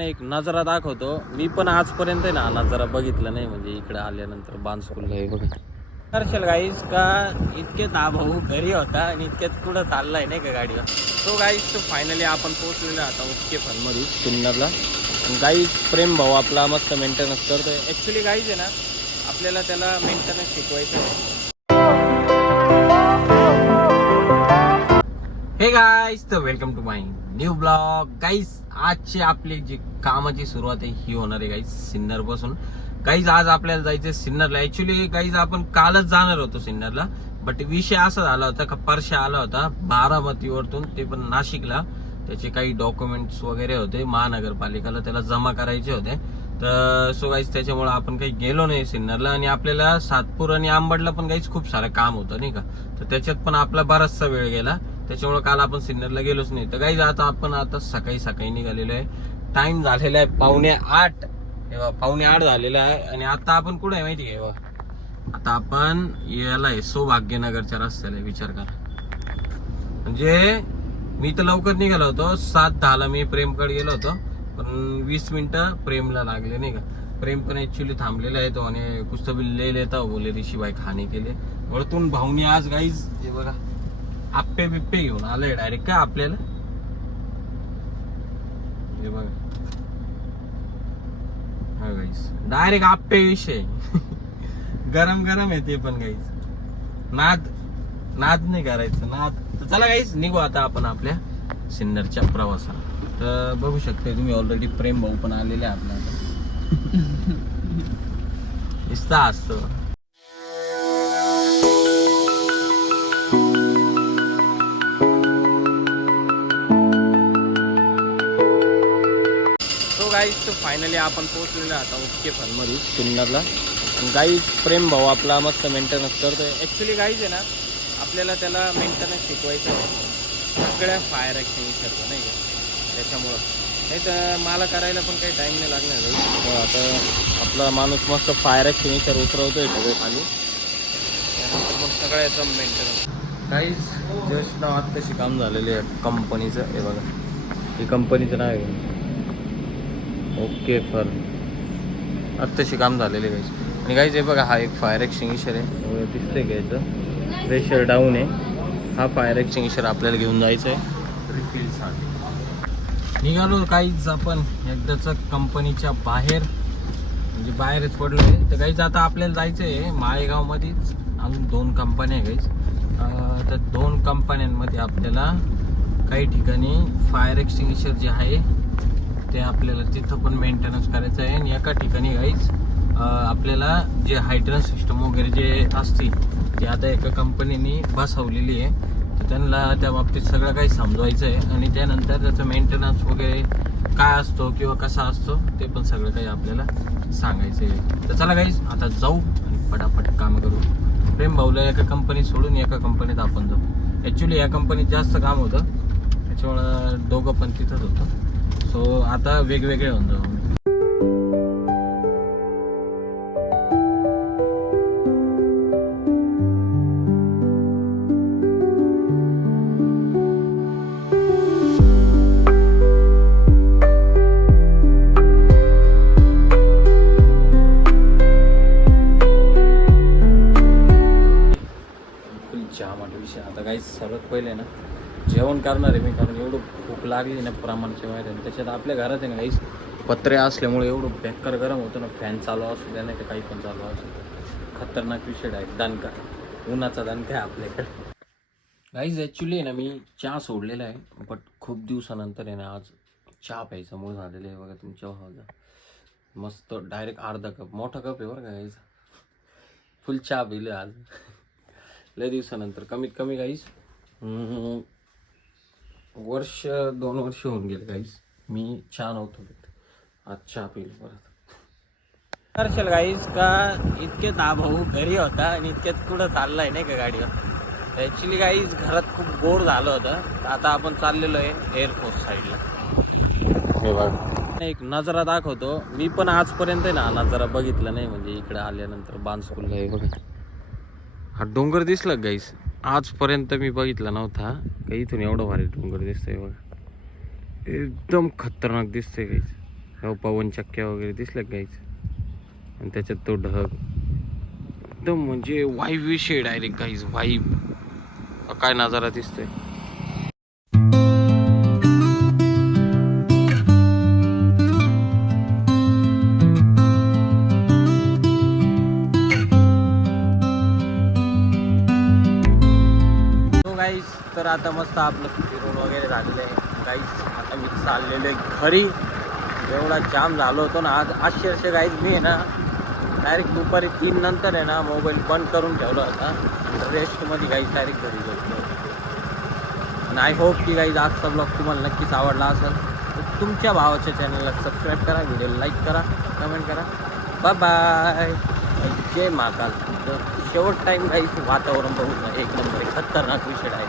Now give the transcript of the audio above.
एक नजारा दाखवतो. मी पण आजपर्यंत ना नजारा बघितला नाही, म्हणजे इकडे आल्यानंतर बांध स्कूलला आहे बघा. दर्शल गाईस का इतके भाऊ घरी होता आणि इतक्यात कुठं चाललाय नाही का गाडीवर. तो गाईस तो फायनली आपण पोहोचलेलो आता ओके फनमध्ये सिन्नरला. गाईस प्रेम भाऊ आपला मस्त मेंटेनन्स करतोय. ॲक्च्युली गाईज आहे ना, आपल्याला त्याला मेंटेनन्स शिकवायचं आहे. हे गाईस, तर welcome to my new blog. Guys आजची आपली जी कामाची सुरुवात आहे ही होणार आहे गाईस सिन्नर पासून. गाईज आज आपल्याला जायचं सिन्नरला. ऍक्च्युली गाईज आपण कालच जाणार होतो सिन्नरला, बट विषय असा झाला होता का परशा आला होता बारामतीवरतून, ते पण नाशिकला. त्याचे काही डॉक्युमेंट्स वगैरे होते महानगरपालिकेला, त्याला जमा करायचे होते. तर सो गाईज त्याच्यामुळे आपण काही गेलो नाही सिन्नरला. आणि आपल्याला सातपूर आणि आंबडला पण गाईज खूप सारं काम होतं नाही का, तर त्याच्यात पण आपला बराचसा वेळ गेला. त्याच्यामुळे काल आपण सिन्नरला गेलोच नाही. तर गाईज आता आपण सकाळी निघालेलो आहे. टाइम झालेला आहे 7:45. पावणे 8 झालेला आहे. आणि आता आपण कुठे आहे माहिती आहे? आता आपण याला आहे सौभाग्यनगरच्या रस्त्याला. विचार करा, म्हणजे मी तर लवकर निघालो होतो. 7:10 मी प्रेमकडे गेलो होतो, पण 20 मिनिटं प्रेमला लागले नाही का. प्रेम पण ऍक्च्युली थांबलेला आहे तो, आणि कुछ तो भी ले लेता बोले ऋषीबाई खाणे केले. वरतून भाऊनी आज गाईज हे बघा आप्पे बिप्पे घेऊन आले डायरेक्ट का आपल्याला. हे बघा हा गाईस, डायरेक्ट आप्पे विषय गरम गरम आहे ते पण गाईस. नाद नाही करायचं नाद. तर चला गाईस निघू आता आपण आपल्या सिन्नरच्या प्रवासाला. तर बघू शकता तुम्ही ऑलरेडी प्रेम भाऊ पण आलेले आपल्या इस्ता असतो. गाईज तर फायनली आपण पोहोचलेलो आता ओके फनमध्ये सिन्नरला. गाईज प्रेम भाऊ आपला मस्त मेंटेनन्स करतोय. ॲक्च्युली गाईज आहे ना, आपल्याला त्याला मेंटेनन्स शिकवायचं आहे सगळ्या फायर एक्सटिंग्विशरचं नाही का. त्याच्यामुळं नाही तर मला करायला पण काही टाईम नाही लागणार. तर आता आपला माणूस मस्त फायर एक्सटिंग्विशर उतरवतोय सगळे खाली. त्यानंतर मग सगळ्याचं मेंटेनन्स. गाईज जस्ट नाव आत्ताशी काम झालेलं आहे कंपनीचं. हे बघा, हे कंपनीचं नाव आहे ओके फर. आत्ताशी काम झालेले गाईज. आणि गाईज हे बघा, हा एक फायर एक्सटिंग्विशर आहे, दिसतंय घ्यायचं. प्रेशर डाऊन आहे. हा फायर एक्सटिंग्विशर आपल्याला घेऊन जायचं आहे रिफिलसाठी. निघालो गाईज आपण एकदाच कंपनीच्या बाहेर, म्हणजे बाहेरच पडलो आहे. तर गाईज आता आपल्याला जायचं आहे माळेगावमध्येच. अजून 2 कंपन्या आहे गाईज. तर 2 कंपन्यांमध्ये आपल्याला काही ठिकाणी फायर एक्सटिंग्विशर जे आहे ते आपल्याला तिथं पण मेंटेनन्स करायचं आहे. आणि एका ठिकाणी गाईज आपल्याला जे हायड्रन्स सिस्टम वगैरे जे असते ते आता एका कंपनीने बसवलेली आहे. तर त्यांना त्या बाबतीत सगळं काही समजवायचं आहे. आणि त्यानंतर त्याचं मेंटेनन्स वगैरे काय असतो किंवा कसा असतो ते पण सगळं काही आपल्याला सांगायचं आहे. तर चला गाईज आता जाऊ आणि पटापट कामं करू. प्रेम भाऊला एका कंपनीत सोडून एका कंपनीत आपण जाऊ. ॲक्च्युली या कंपनीत जास्त काम होतं, त्याच्यामुळं दोघं पण तिथंच होतं. सो आता वेगवेगळे होऊन जाऊ. विषय आता काही सर्वात पहिले ना जेवण करणार आहे मी, कारण एवढं भूक लागली ना प्रमाणाच्या बाहेर. आणि त्याच्यात आपल्या घरात आहे ना काहीच पत्रे असल्यामुळे एवढं बेकार गरम होतं ना. फॅन चालू असू द्या नाही तर काही पण चालू असू द्या. खतरनाक विषय आहे दणका, उन्हाचा दणका आहे आपल्याकडे. गाईज ॲक्च्युली आहे ना मी चहा सोडलेला आहे, बट खूप दिवसानंतर आहे ना आज चहा प्यायचं मूळ झालेलं आहे. बघा तुमच्या भावाचा मस्त डायरेक्ट अर्धा कप, मोठा कप आहे बरं का गाईज. फुल चहा पिलं आज लय दिवसानंतर. कमीत कमी गाईज 1-2 वर्ष होऊन गेले गाईज मी चहा नव्हतो पित. आज चहा पिलं परत. दर्शल गाईज का इतके भाऊ घरी होता आणि इतक्यात कुठं चाललाय नाही का गाडीवर. ॲक्च्युली गाईज घरात खूप बोर झालं होतं. तर आता आपण चाललेलो आहे एअरफोर्स साईडला. हे बघा एक नजारा दाखवतो. मी पण आजपर्यंत ना नजारा बघितला नाही, म्हणजे इकडे आल्यानंतर बांध स्कूलला. हे बघा हा डोंगर दिसला गाईस, आजपर्यंत मी बघितला नव्हता का इथून एवढं भारी डोंगर दिसतंय बघा. एकदम खतरनाक दिसतंय गाईस. हो पवन चक्क्या वगैरे दिसल्या गाईज. आणि त्याच्यात तो ढग एकदम म्हणजे वाईब विषय डायरेक्ट गाईज. वाईब काय नजारा दिसतोय. गाईस तर आता मस्त आपलं फिरून वगैरे झालेलं आहे गाईस. आता मी चाललेलो आहे घरी. एवढा जाम झालो होतो ना आज अक्षरशः गाईज. मी आहे ना डायरेक्ट दुपारी 3 नंतर आहे ना मोबाईल बंद करून ठेवला होता. रेस्टमध्ये गाईज डायरेक्ट घरी गेलो. आणि आय होप की गाईज आजचा ब्लॉग तुम्हाला नक्कीच आवडला असेल. तर तुमच्या भावाच्या चॅनलला सबस्क्राईब करा, व्हिडिओला लाईक करा, कमेंट करा. Bye bye. जय महाकाल. तर शेवट टाईम गाईज वातावरण बघून एक नंबर खतरनाक विषय आहे.